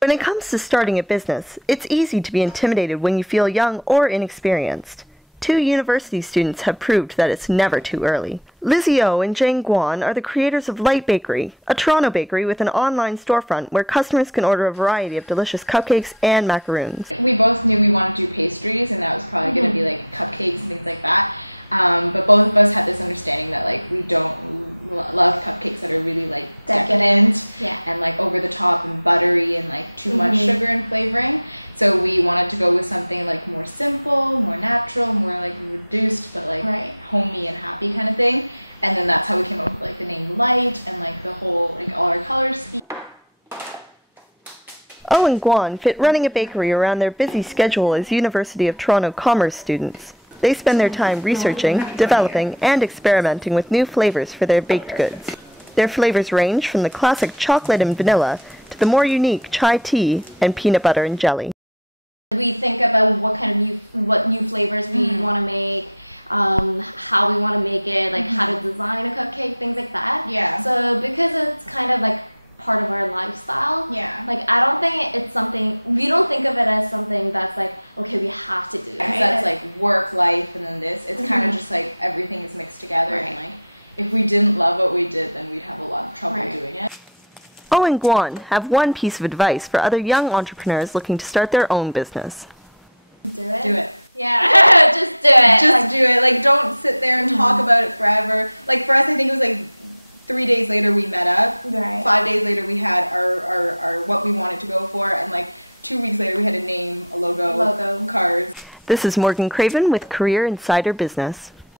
When it comes to starting a business, it's easy to be intimidated when you feel young or inexperienced. 2 university students have proved that it's never too early. Lizzie and Guan are the creators of Lite Bakery, a Toronto bakery with an online storefront where customers can order a variety of delicious cupcakes and macaroons. And Guan fit running a bakery around their busy schedule as University of Toronto Commerce students. They spend their time researching, developing, and experimenting with new flavors for their baked goods. Their flavors range from the classic chocolate and vanilla to the more unique chai tea and peanut butter and jelly. And Guan have one piece of advice for other young entrepreneurs looking to start their own business. This is Morgaine Craven with Career Insider Business.